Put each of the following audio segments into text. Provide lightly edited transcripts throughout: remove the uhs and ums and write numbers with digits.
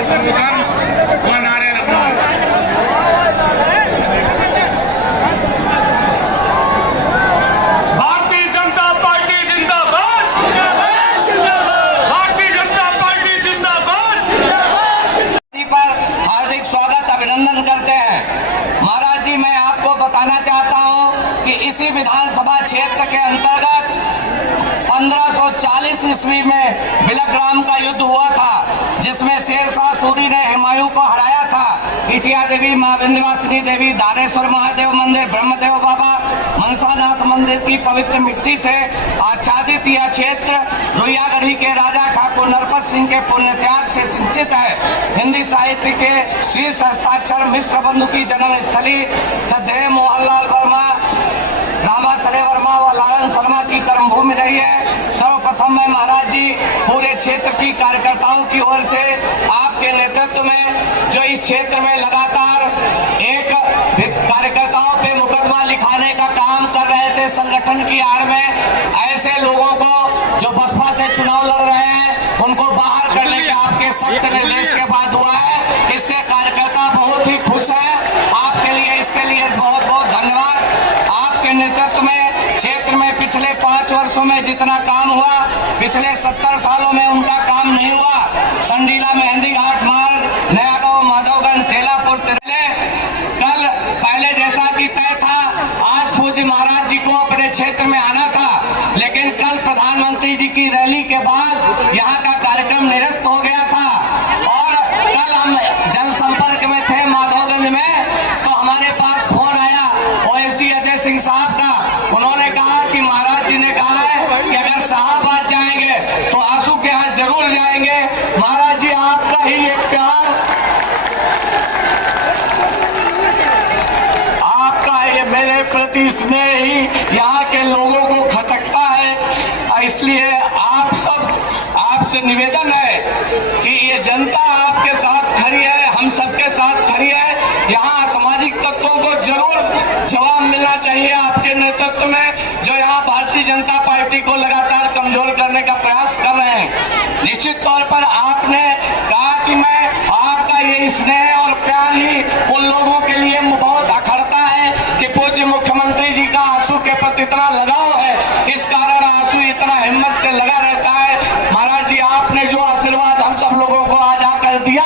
उद्बोधन व नारे लगना। भारतीय जनता पार्टी जिंदाबाद, भारतीय जनता पार्टी जिंदाबाद। पर हार्दिक स्वागत अभिनंदन करते हैं। महाराज जी, मैं आपको बताना चाहता हूं कि इसी विधानसभा क्षेत्र के अंतर्गत 1540 ईस्वी में बिलग्राम का युद्ध हुआ था, जिसमें शेरशाह सूरी ने हुमायूं को हराया था। इटिया देवी, मां विंध्यवासिनी देवी, दानेश्वर महादेव मंदिर, ब्रह्मदेव बाबा, मनसानाथ मंदिर की पवित्र मिट्टी से आच्छादित यह क्षेत्र रुइयागढ़ी के राजा ठाकुर नरपत सिंह के पुण्यत्याग से सिंचित है। हिंदी साहित्य के शीर्ष हस्ताक्षर मिश्र बंधु की जन्म स्थली श्रद्धेय मोहनलाल वर्मा, रामाश्रय वर्मा व लालन शर्मा की कर्मभूमि रही है। सर्वप्रथम मैं महाराज जी पूरे क्षेत्र की कार्यकर्ताओं की ओर से आपके नेतृत्व में जो इस क्षेत्र में लगातार एक कार्यकर्ताओं पे मुकदमा लिखाने का काम कर रहे थे संगठन की आड़ में, ऐसे लोगों को जो बसपा से चुनाव लड़ रहे हैं उनको बाहर करने के आपके सख्त निर्देश के बाद हुआ है। इससे कार्यकर्ता बहुत ही खुश है। आपके लिए इसके लिए बहुत बहुत धन्यवाद। आपके नेतृत्व में क्षेत्र में पिछले 5 वर्षों में जितना काम हुआ, पिछले 70 सालों में उनका काम नहीं हुआ। संडीला मेहंदी घाट मार्ग, नया गांव, माधवगंज, सेलापुर, कल पहले जैसा कि तय था, आज पूज्य महाराज जी को अपने क्षेत्र में आना था, लेकिन कल प्रधानमंत्री जी की रैली के बाद यहाँ का कार्यक्रम निरस्त हो गया था। और कल हम जनसंपर्क में थे माधवगंज में, तो हमारे पास फोन आया ओएसडी अजय सिंह साहब का। उन्होंने कहा कि महाराज जी ने कहा है कि अगर शाहबाद जाएंगे तो आंसू के यहाँ जरूर जाएंगे। महाराज जी, आपका ही एक प्यार, आपका ये मेरे प्रति स्नेह ही यहाँ के लोगों को खटकता है। इसलिए आपसे निवेदन है कि ये जनता आपके साथ खड़ी है, हम सबके साथ खड़ी है। यहाँ सामाजिक तत्वों को जरूर जवाब मिलना चाहिए आपके नेतृत्व में, जो यहाँ भारतीय जनता पार्टी को लगातार कमजोर करने का प्रयास कर रहे हैं। निश्चित तौर पर आपने कहा कि मैं आपका ये स्नेह और प्यार ही उन लोगों के लिए बहुत अखरता है कि पूज्य मुख्यमंत्री जी का आंसू के प्रति इतना लगाव है, इस कारण आंसू इतना हिम्मत से लगा रहता है। महाराज जी, आपने जो आशीर्वाद हम सब लोगों को आज आकर दिया,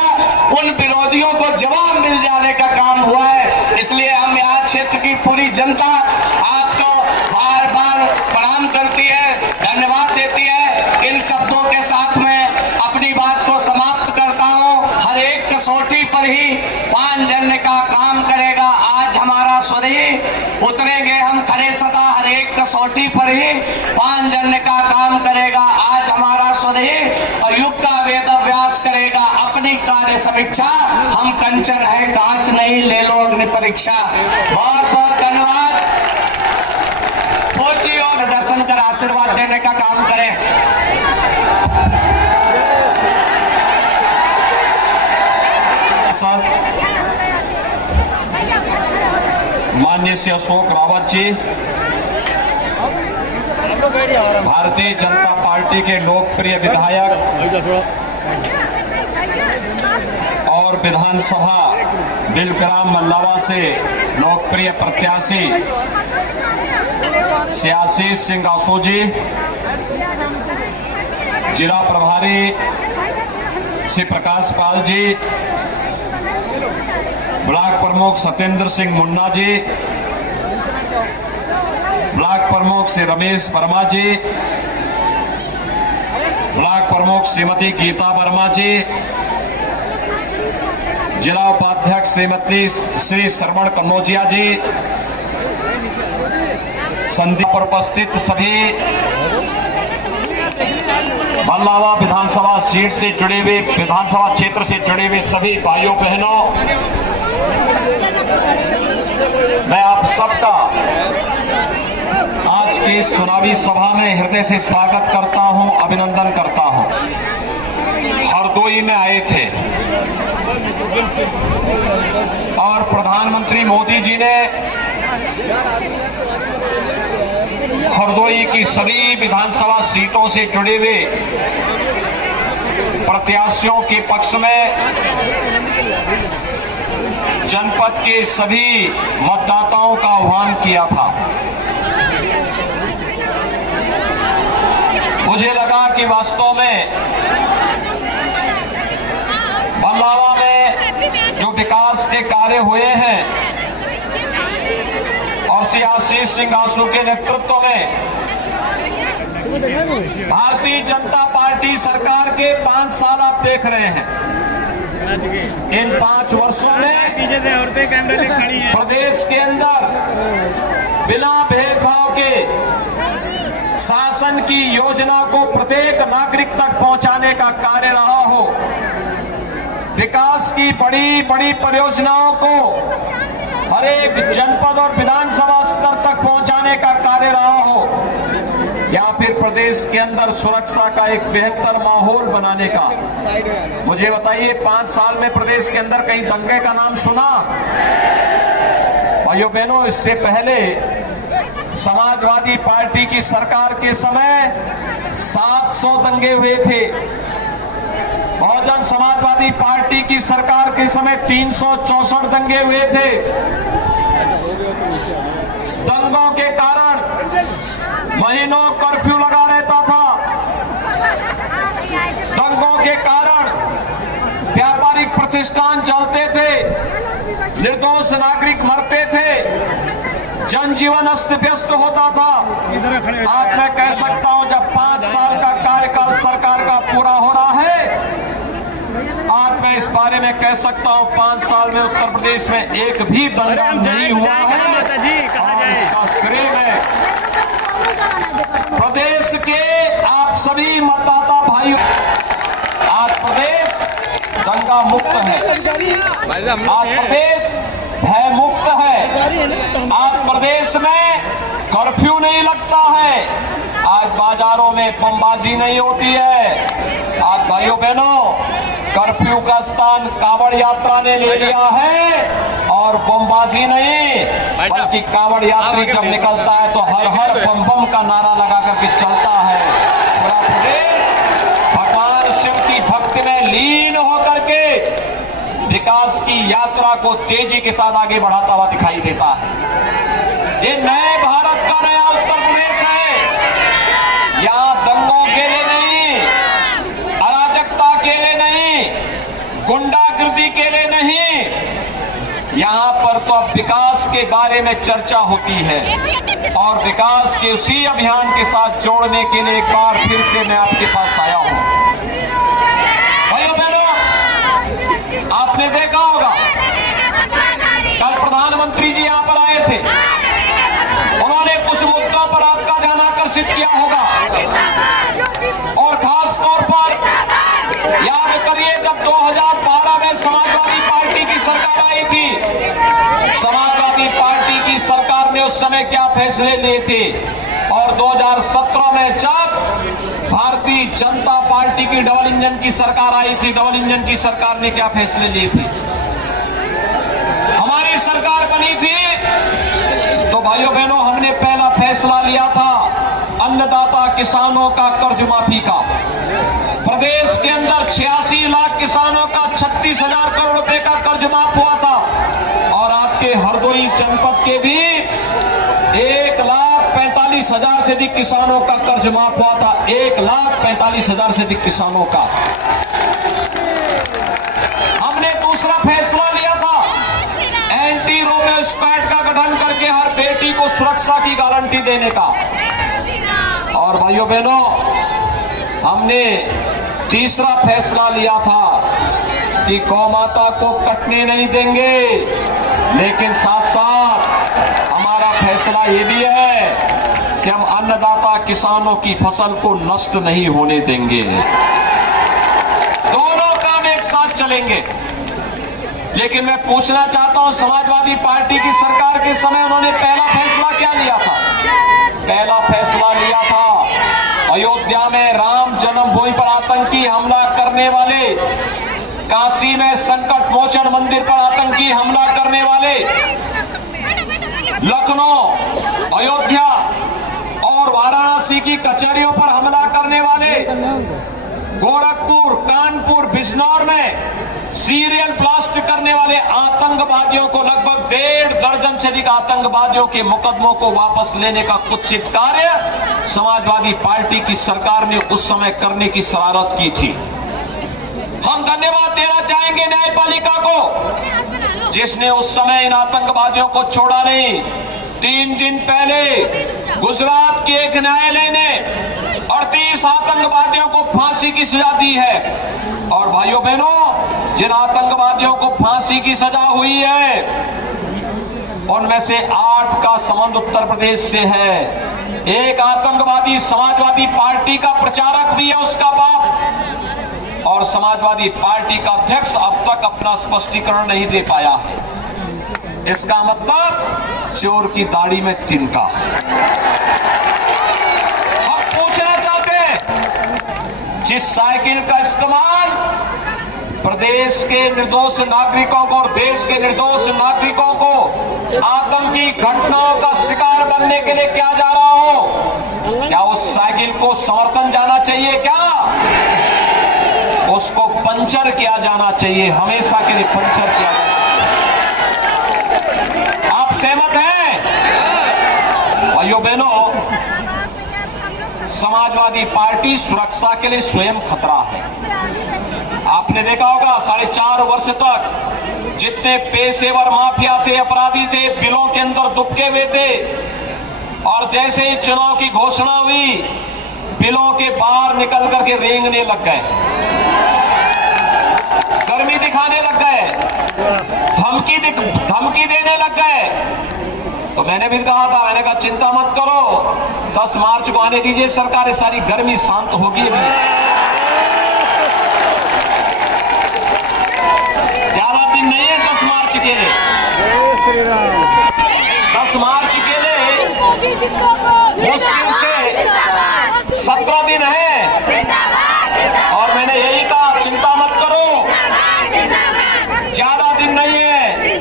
उन विरोधियों को जवाब मिल जाने का काम हुआ है। इसलिए हम यहाँ क्षेत्र की पूरी जनता आपको बार बार प्रणाम करती है, धन्यवाद देती है। इन शब्दों के साथ में अपनी बात को समाप्त करता हूँ। हर एक कसौटी पर ही पांचजन्य का काम करेगा आज हमारा सूर्य, उतरेंगे हम खरे सदा हर एक कसौटी पर ही पांचजन्य का काम करेगा आज हमारा सूर्य, और युग का वेद अभ्यास करेगा अपनी कार्य समीक्षा। हम कंचन है कांच नहीं, ले लो अग्नि परीक्षा। बहुत बहुत धन्यवाद। पूज्य और दर्शन कर आशीर्वाद देने का काम करें। माननीय श्री अशोक रावत जी, भारतीय जनता पार्टी के लोकप्रिय विधायक और विधानसभा बिलग्राम मल्लावा से लोकप्रिय प्रत्याशी श्री सिंह आसो जी, जिला प्रभारी श्री प्रकाश पाल जी, ब्लॉक प्रमुख सत्येंद्र सिंह मुन्ना जी, ब्लॉक प्रमुख श्री रमेश वर्मा जी, ब्लॉक प्रमुख श्रीमती गीता वर्मा जी, जिला उपाध्यक्ष श्रीमती श्री श्रवण कन्नौजिया जी, संदीप पर उपस्थित सभी मल्लावा विधानसभा सीट से जुड़े हुए, विधानसभा क्षेत्र से जुड़े हुए सभी भाइयों बहनों, मैं आप सबका आज की इस चुनावी सभा में हृदय से स्वागत करता हूं, अभिनंदन करता हूं। हरदोई में आए थे और प्रधानमंत्री मोदी जी ने हरदोई की सभी विधानसभा सीटों से जुड़े हुए प्रत्याशियों के पक्ष में जनपद के सभी मतदाताओं का आह्वान किया था। मुझे लगा कि वास्तव में बल्लावा में जो विकास के कार्य हुए हैं और श्री आशीष सिंह आंसू के नेतृत्व में भारतीय जनता पार्टी सरकार के 5 साल आप देख रहे हैं। इन 5 वर्षों में प्रदेश के अंदर बिना भेदभाव के शासन की योजना को प्रत्येक नागरिक तक पहुंचाने का कार्य रहा हो, विकास की बड़ी बड़ी परियोजनाओं को हर एक जनपद और विधानसभा स्तर तक पहुंचाने का कार्य रहा हो, या फिर प्रदेश के अंदर सुरक्षा का एक बेहतर माहौल बनाने का। मुझे बताइए, 5 साल में प्रदेश के अंदर कहीं दंगे का नाम सुना? भाइयों बहनों, इससे पहले समाजवादी पार्टी की सरकार के समय 700 दंगे हुए थे। बहुजन समाजवादी पार्टी की सरकार के समय 364 दंगे हुए थे। दंगों के कारण महीनों कर्फ्यू लगा रहता था। दंगों के कारण व्यापारिक प्रतिष्ठान चलते थे, निर्दोष नागरिक मरते थे, जनजीवन अस्त व्यस्त होता था। आज मैं कह सकता हूं, जब 5 साल का कार्यकाल सरकार का पूरा हो रहा है, आज मैं इस बारे में कह सकता हूं 5 साल में उत्तर प्रदेश में एक भी दंगा नहीं हुआ है। और इसका श्रेय है प्रदेश के आप सभी मतदाता भाइयों। आज प्रदेश दंगा मुक्त है, आज प्रदेश भय मुक्त है, आज प्रदेश में कर्फ्यू नहीं लगता है, आज बाजारों में बमबाजी नहीं होती है। आज भाइयों बहनों, कर्फ्यू का स्थान कांवड़ यात्रा ने ले लिया है और बमबाजी नहीं, बल्कि कांवड़ यात्री जब निकलता है तो हर हर बम बम का नारा लगा करके चलता है। पूरा प्रदेश भगवान शिव की भक्ति में लीन होकर के विकास की यात्रा को तेजी के साथ आगे बढ़ाता हुआ दिखाई देता है। ये नए भारत का नया उत्तर प्रदेश है। यहाँ दंगों के लिए नहीं, अराजकता के लिए नहीं, गुंडागर्दी के लिए नहीं, यहाँ पर तो अब विकास के बारे में चर्चा होती है। और विकास के उसी अभियान के साथ जोड़ने के लिए एक बार फिर से मैं आपके पास आया हूं। भाइयों बहनों, आपने देखा होगा कल प्रधानमंत्री जी यहाँ पर आए थे, उन्होंने कुछ मुद्दों पर आपका ध्यान आकर्षित किया होगा। और खास तौर पर याद करिए, जब 2012 में समाजवादी पार्टी की सरकार आई थी, समाजवादी पार्टी की सरकार ने उस समय क्या फैसले लिए थे, और 2017 में जब भारतीय जनता पार्टी की डबल इंजन की सरकार आई थी, डबल इंजन की सरकार ने क्या फैसले लिए थे। हमारी सरकार बनी थी तो भाइयों बहनों, हमने पहला फैसला लिया था अन्नदाता किसानों का कर्ज माफी का। प्रदेश के अंदर 86 लाख किसानों का 36,000 करोड़ रुपए का कर्ज माफ हुआ था। और आपके हरदोई जनपद के भी 1,45,000 से अधिक किसानों का कर्ज माफ हुआ था। 1,45,000 से अधिक किसानों का। हमने दूसरा फैसला लिया था एंटी रोमियो स्क्वाड का गठन करके हर बेटी को सुरक्षा की गारंटी देने का। और भाइयों बहनों, हमने तीसरा फैसला लिया था कि गौ माता को कटने नहीं देंगे, लेकिन साथ साथ हमारा फैसला ये भी है कि हम अन्नदाता किसानों की फसल को नष्ट नहीं होने देंगे। दोनों काम एक साथ चलेंगे। लेकिन मैं पूछना चाहता हूं, समाजवादी पार्टी की सरकार के समय उन्होंने पहला फैसला क्या लिया था? पहला फैसला लिया था अयोध्या में राम जन्मभूमि पर आतंकी हमला करने वाले, काशी में संकट मोचन मंदिर पर आतंकी हमला करने वाले, लखनऊ, अयोध्या और वाराणसी की कचहरियों पर हमला करने वाले गोरखपुर, कानपुर, बिजनौर में सीरियल ब्लास्ट करने वाले आतंकवादियों को, लगभग 1.5 दर्जन से अधिक आतंकवादियों के मुकदमों को वापस लेने का कुत्सित कार्य समाजवादी पार्टी की सरकार ने उस समय करने की शरारत की थी। हम धन्यवाद देना चाहेंगे न्यायपालिका को, जिसने उस समय इन आतंकवादियों को छोड़ा नहीं। 3 दिन पहले गुजरात के एक न्यायालय ने 38 आतंकवादियों को फांसी की सजा दी है। और भाइयों बहनों, जिन आतंकवादियों को फांसी की सजा हुई है उनमें से 8 का संबंध उत्तर प्रदेश से है। एक आतंकवादी समाजवादी पार्टी का प्रचारक भी है, उसका बाप, और समाजवादी पार्टी का अध्यक्ष अब तक अपना स्पष्टीकरण नहीं दे पाया है। इसका मतलब चोर की दाढ़ी में तिनका। हम पूछना चाहते हैं, जिस साइकिल का इस्तेमाल प्रदेश के निर्दोष नागरिकों को और देश के निर्दोष नागरिकों को आतंकी घटनाओं का शिकार बनने के लिए किया जा रहा हो, क्या उस साइकिल को समर्थन जाना चाहिए? क्या उसको पंचर किया जाना चाहिए? हमेशा के लिए पंचर किया जाना चाहिए। आप सहमत हैं? भाइयों बहनों, समाजवादी पार्टी सुरक्षा के लिए स्वयं खतरा है। आपने देखा होगा 4.5 वर्ष तक जितने पेशेवर माफिया थे, अपराधी थे, बिलों के अंदर दुबके हुए थे, और जैसे ही चुनाव की घोषणा हुई बिलों के बाहर निकल करके रेंगने लग गए, गर्मी दिखाने लग गए, धमकी देने लग गए। तो मैंने भी कहा था, मैंने कहा चिंता मत करो, 10 मार्च को आने दीजिए, सरकार ये सारी गर्मी शांत होगी। ज्यादा दिन नहीं है 10 मार्च के लिए। 10 मार्च के लिए मुश्किल से 17 दिन है, और मैंने यही कहा चिंता मत करो, ज्यादा दिन नहीं है।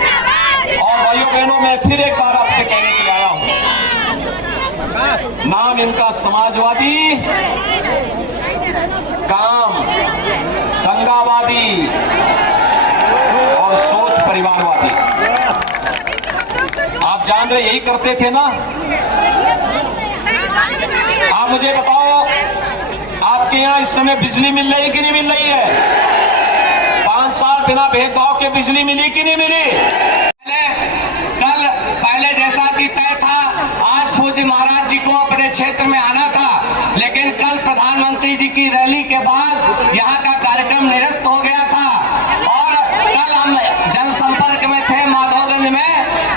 और भाइयों बहनों, मैं फिर एक बार आपसे कहने के लिए आया हूं, नाम इनका समाजवादी, काम दंगावादी और सोच परिवारवादी। आप जान रहे यही करते थे ना? आप मुझे बताओ, आपके यहाँ इस समय बिजली मिल रही कि नहीं मिल रही है? 5 साल बिना भेदभाव के बिजली मिली कि नहीं मिली? पहले जैसा कि तय था, आज पूज्य महाराज जी को अपने क्षेत्र में आना था, लेकिन कल प्रधानमंत्री जी की रैली के बाद यहाँ का कार्यक्रम निरस्त हो गया था। और कल हम जनसंपर्क में थे माधवगंज में,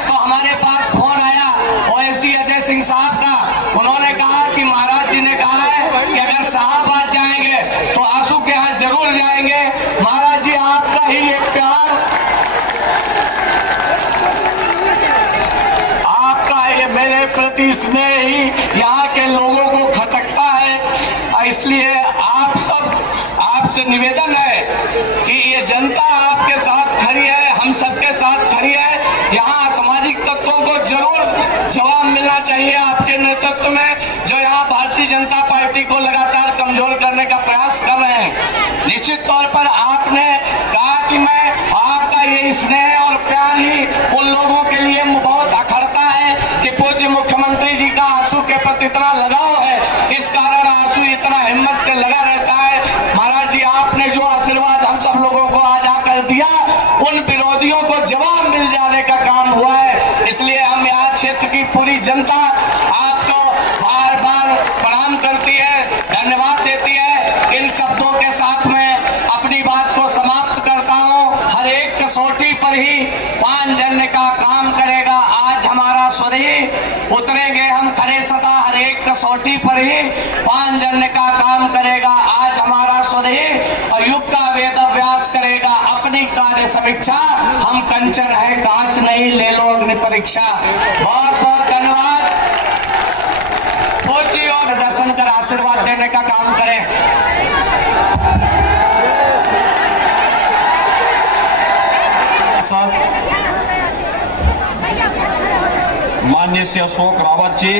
तो हमारे पास फोन आया OSD अजय सिंह साहब का। उन्होंने कहा कि महाराज जी ने कहा है कि अगर शाहबाद जाएंगे तो आंसू के यहाँ जरूर जाएंगे। महाराज जी, आपका ही एक प्यार, आपका ये मेरे प्रति स्नेह ही यहाँ के लोगों को खटकता है। इसलिए आपसे निवेदन है कि ये जनता आपके साथ खड़ी है, हम सबके साथ खड़ी है। यहाँ सामाजिक तत्वों को जरूर जवाब मिलना चाहिए आपके नेतृत्व में, जो यहाँ भारतीय जनता पार्टी को लगातार कमजोर करने का प्रयास कर रहे हैं। निश्चित तौर पर आपने कहा कि मैं आपका ये स्नेह और प्यार ही उन लोगों के लिए बहुत अखरता है कि पूज्य मुख्यमंत्री जी का आंसू के प्रति इतना लगाव है, इस कारण आंसू इतना हिम्मत से लगा रहता है। महाराज जी, आपने जो आशीर्वाद हम सब लोगों को आज आकर दिया, उन विरोधियों को जवाब मिल जाने का काम हुआ है। इसलिए हम यहाँ क्षेत्र की पूरी जनता आपको बार बार प्रणाम करती है, धन्यवाद देती है। इन शब्दों के साथ में अपनी बात को समाप्त करता हूँ। हर एक कसौटी पर ही पांचजन्य का काम करेगा आज हमारा स्वदेही, उतरेंगे हम खड़े सदा हर एक कसौटी पर ही पांचजन्य का काम करेगा आज हमारा स्वदेही, और युग का वेद अभ्यास करेगा अपनी कार्य समीक्षा। हम कंचन है कांच नहीं, ले लो अग्नि परीक्षा। बहुत बहुत धन्यवाद। पूज्य और दर्शन कर आशीर्वाद देने का काम करें। माननीय श्री अशोक रावत जी,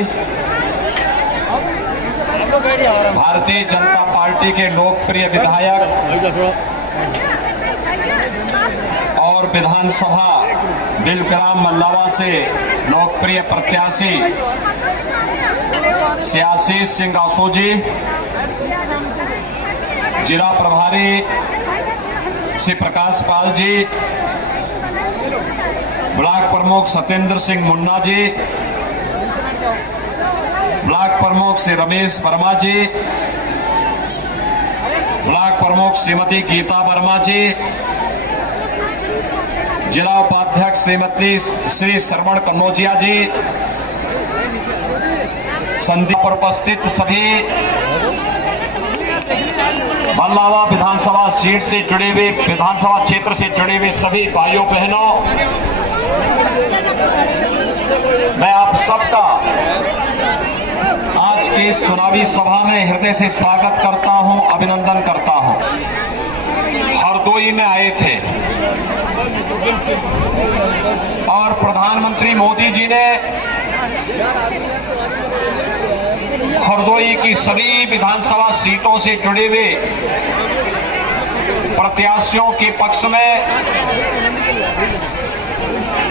भारतीय जनता पार्टी के लोकप्रिय विधायक और विधानसभा बिलग्राम मल्लावा से लोकप्रिय प्रत्याशी सियासी सिंह आसू जी, जिला प्रभारी श्री प्रकाश पाल जी, ब्लॉक प्रमुख सत्येंद्र सिंह मुन्ना जी, ब्लॉक प्रमुख श्री रमेश वर्मा जी, ब्लॉक प्रमुख श्रीमती गीता वर्मा जी, जिला उपाध्यक्ष श्रीमती श्री श्रवण कन्नौजिया जी, संदीप पर उपस्थित सभी मल्लावा विधानसभा सीट से जुड़े हुए, विधानसभा क्षेत्र से जुड़े हुए सभी भाइयों बहनों, मैं आप सबका आज की इस चुनावी सभा में हृदय से स्वागत करता हूं, अभिनंदन करता हूं। हरदोई में आए थे और प्रधानमंत्री मोदी जी ने हरदोई की सभी विधानसभा सीटों से जुड़े हुए प्रत्याशियों के पक्ष में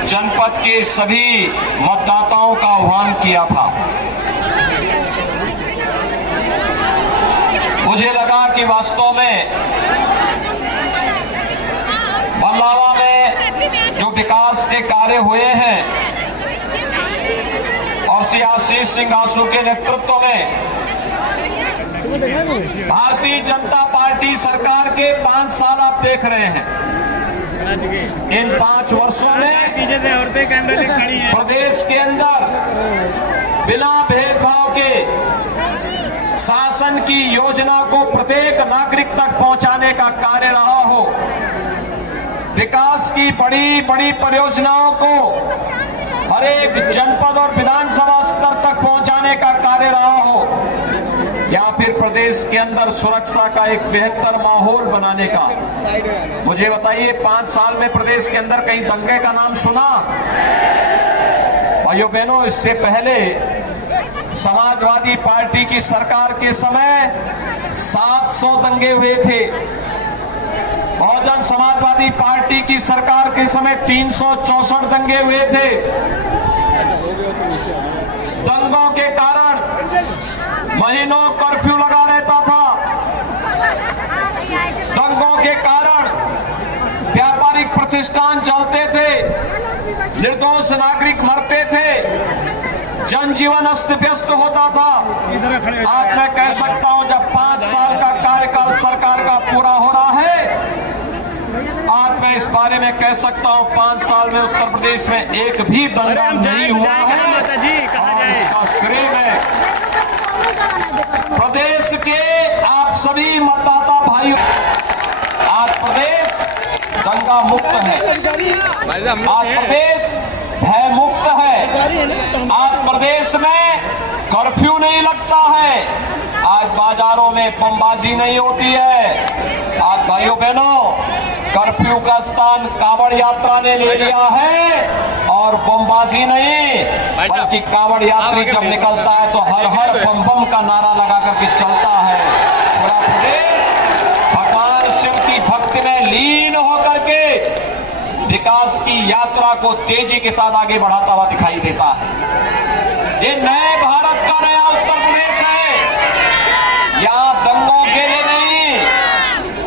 जनपद के सभी मतदाताओं का आह्वान किया था। मुझे लगा कि वास्तव में मल्लावा में जो विकास के कार्य हुए हैं और सियासी सिंह आसू के नेतृत्व में भारतीय जनता पार्टी सरकार के 5 साल आप देख रहे हैं, इन 5 वर्षों में प्रदेश के अंदर बिना भेदभाव के शासन की योजना को प्रत्येक नागरिक तक पहुंचाने का कार्य रहा हो, विकास की बड़ी बड़ी परियोजनाओं को हर एक जनपद और विधानसभा स्तर तक पहुंचाने का कार्य रहा हो, या फिर प्रदेश के अंदर सुरक्षा का एक बेहतर माहौल बनाने का। मुझे बताइए, 5 साल में प्रदेश के अंदर कहीं दंगे का नाम सुना? भाइयों बहनों, इससे पहले समाजवादी पार्टी की सरकार के समय 700 दंगे हुए थे। बहुजन समाजवादी पार्टी की सरकार के समय 364 दंगे हुए थे। दंगों के कारण महीनों कर्फ्यू लगा रहता था। दंगों के कारण व्यापारिक प्रतिष्ठान चलते थे, निर्दोष नागरिक मरते थे, जनजीवन अस्त व्यस्त होता था। आज मैं कह सकता हूं, जब 5 साल का कार्यकाल सरकार का पूरा हो रहा है, आज मैं इस बारे में कह सकता हूं 5 साल में उत्तर प्रदेश में एक भी दंगा नहीं हुआ है। और इसका श्रेय है प्रदेश के आप सभी मतदाता भाइयों। आज प्रदेश दंगा मुक्त है, आज प्रदेश भय मुक्त है, आज प्रदेश में कर्फ्यू नहीं लगता है, आज बाजारों में बमबाजी नहीं होती है। आज भाइयों बहनों, कर्फ्यू का स्थान कांवड़ यात्रा ने ले लिया है और बमबाजी नहीं, बल्कि कांवड़ यात्री जब निकलता है तो हर हर बम बम का नारा लगा करके चलता है। पूरा प्रदेश भगवान शिव की भक्ति में लीन होकर के विकास की यात्रा को तेजी के साथ आगे बढ़ाता हुआ दिखाई देता है। ये नए भारत का नया उत्तर प्रदेश है। यहाँ दंगों के लिए नहीं,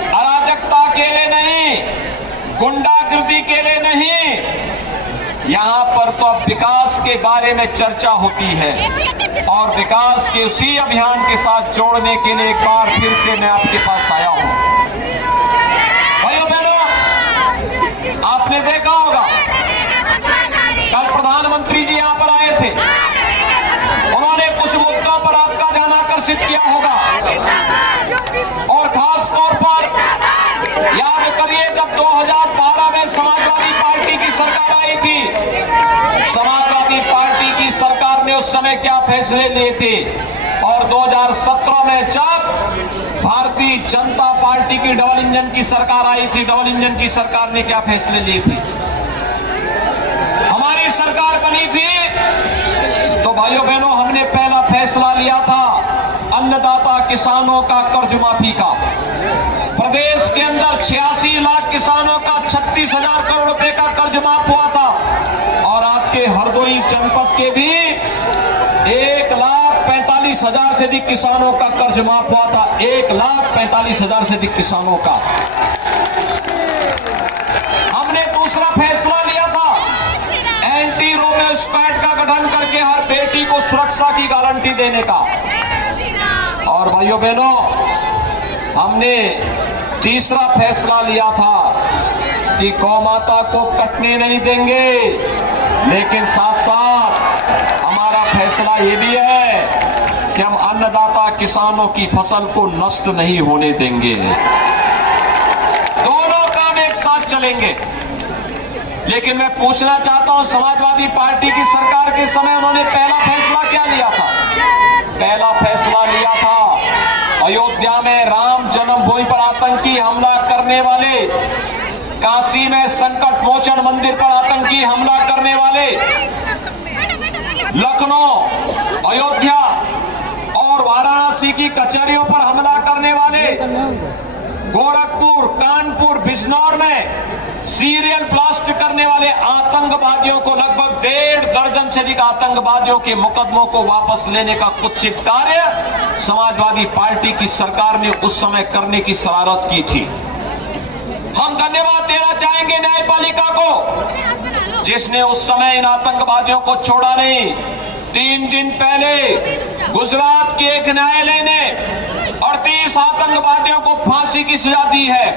अराजकता के लिए नहीं, गुंडागर्दी के लिए नहीं, यहाँ पर तो अब विकास के बारे में चर्चा होती है। और विकास के उसी अभियान के साथ जोड़ने के लिए एक बार फिर से मैं आपके पास आया हूं। भाइयों बहनों, आपने देखा होगा कल प्रधानमंत्री जी यहाँ पर आए थे, उन्होंने कुछ मुद्दों पर आपका ध्यान आकर्षित किया होगा। और खास तौर पर याद करिए, जब 2012 में समाजवादी पार्टी की सरकार आई थी, समाजवादी पार्टी की सरकार ने उस समय क्या फैसले लिए थे, और 2017 में जब भारतीय जनता पार्टी की डबल इंजन की सरकार आई थी, डबल इंजन की सरकार ने क्या फैसले लिए थे। हमारी सरकार बनी थी तो भाइयों बहनों, हमने पहला फैसला लिया था अन्नदाता किसानों का कर्ज माफी का। प्रदेश के अंदर 86 लाख किसानों का 36,000 करोड़ रुपए का कर्ज माफ हुआ था और आपके हरदोई जनपद के भी 1,45,000 से अधिक किसानों का कर्ज माफ हुआ था। 1,45,000 से अधिक किसानों का। हमने दूसरा फैसला लिया था एंटी रोमियो स्क्वाड का गठन करके हर बेटी को सुरक्षा की गारंटी देने का। और भाइयों बहनों, हमने तीसरा फैसला लिया था कि गौ माता को कटने नहीं देंगे, लेकिन साथ साथ हमारा फैसला ये भी है कि हम अन्नदाता किसानों की फसल को नष्ट नहीं होने देंगे। दोनों काम एक साथ चलेंगे। लेकिन मैं पूछना चाहता हूं, समाजवादी पार्टी की सरकार के समय उन्होंने पहला फैसला क्या लिया था? पहला फैसला लिया था अयोध्या में राम जन्मभूमि पर आतंकी हमला करने वाले, काशी में संकट मोचन मंदिर पर आतंकी हमला करने वाले, लखनऊ, अयोध्या और वाराणसी की कचहरियों पर हमला करने वाले, गोरखपुर, कानपुर, बिजनौर में सीरियल ब्लास्ट करने वाले आतंकवादियों को, लगभग 1.5 दर्जन से अधिक आतंकवादियों के मुकदमों को वापस लेने का कुत्सित कार्य समाजवादी पार्टी की सरकार ने उस समय करने की शरारत की थी। हम धन्यवाद देना चाहेंगे न्यायपालिका को, जिसने उस समय इन आतंकवादियों को छोड़ा नहीं। 3 दिन पहले गुजरात के एक न्यायालय ने 38 आतंकवादियों को फांसी की सजा दी है।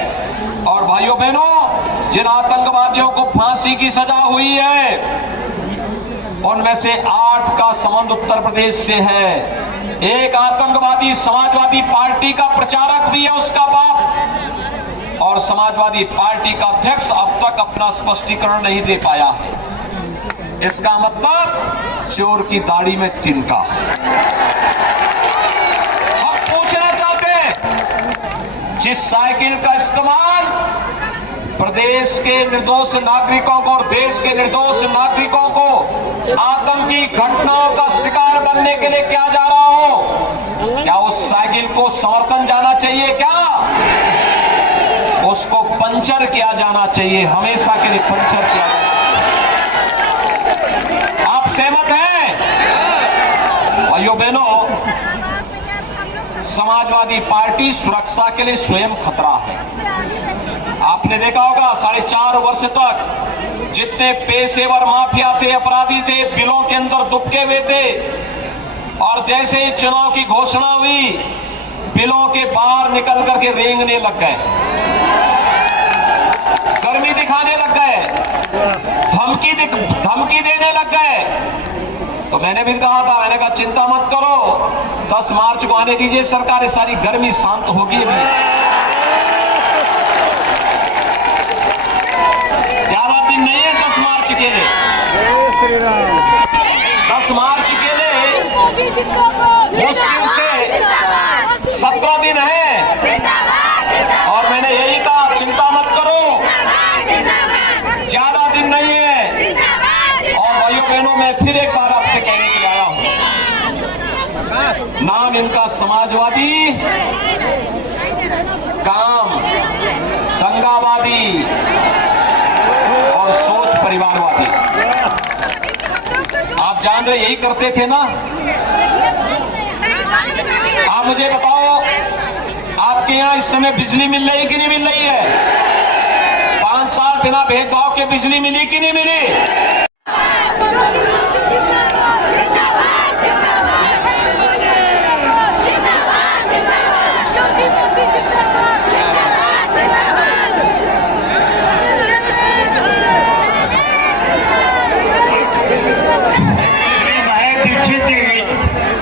और भाइयों बहनों, जिन आतंकवादियों को फांसी की सजा हुई है उनमें से 8 का संबंध उत्तर प्रदेश से है। एक आतंकवादी समाजवादी पार्टी का प्रचारक भी है, उसका बाप, और समाजवादी पार्टी का अध्यक्ष अब तक अपना स्पष्टीकरण नहीं दे पाया। इसका मतलब चोर की दाढ़ी में तिनका। हम पूछना चाहते हैं, जिस साइकिल का इस्तेमाल प्रदेश के निर्दोष नागरिकों को और देश के निर्दोष नागरिकों को आतंकी घटनाओं का शिकार बनने के लिए किया जा रहा हो, क्या उस साइकिल को समर्थन जाना चाहिए? क्या उसको पंचर किया जाना चाहिए? हमेशा के लिए पंचर किया जाना चाहिए। आप सहमत हैं? भाइयों बहनों, समाजवादी पार्टी सुरक्षा के लिए स्वयं खतरा है। आपने देखा होगा 4.5 वर्ष तक जितने पेशेवर माफिया थे, अपराधी थे, बिलों के अंदर दुबके हुए थे, और जैसे ही चुनाव की घोषणा हुई बिलों के बाहर निकल करके रेंगने लग गए, गर्मी दिखाने लग गए, धमकी देने लग गए। तो मैंने भी कहा था, मैंने कहा चिंता मत करो, 10 मार्च को आने दीजिए सरकार, सारी गर्मी शांत होगी। ज्यादा दिन नहीं है 10 मार्च के लिए। 10 मार्च के लिए मुश्किल से 17 दिन है, और मैंने यही कहा चिंता मत करो, ज्यादा दिन नहीं है। और भाइयों बहनों, मैं फिर एक बार आपसे कहने के लिए आया हूं, नाम इनका समाजवादी, काम दंगावादी और सोच परिवारवादी। आप जान रहे यही करते थे ना? आप मुझे बताओ, आपके यहाँ इस समय बिजली मिल रही कि नहीं मिल रही है? 5 साल बिना भेदभाव के बिजली मिली कि नहीं मिली?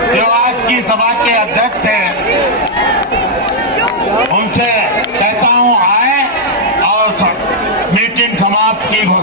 जो आज की सभा के अध्यक्ष हैं, उनसे कहता हूं आए और मीटिंग समाप्त की घोषणा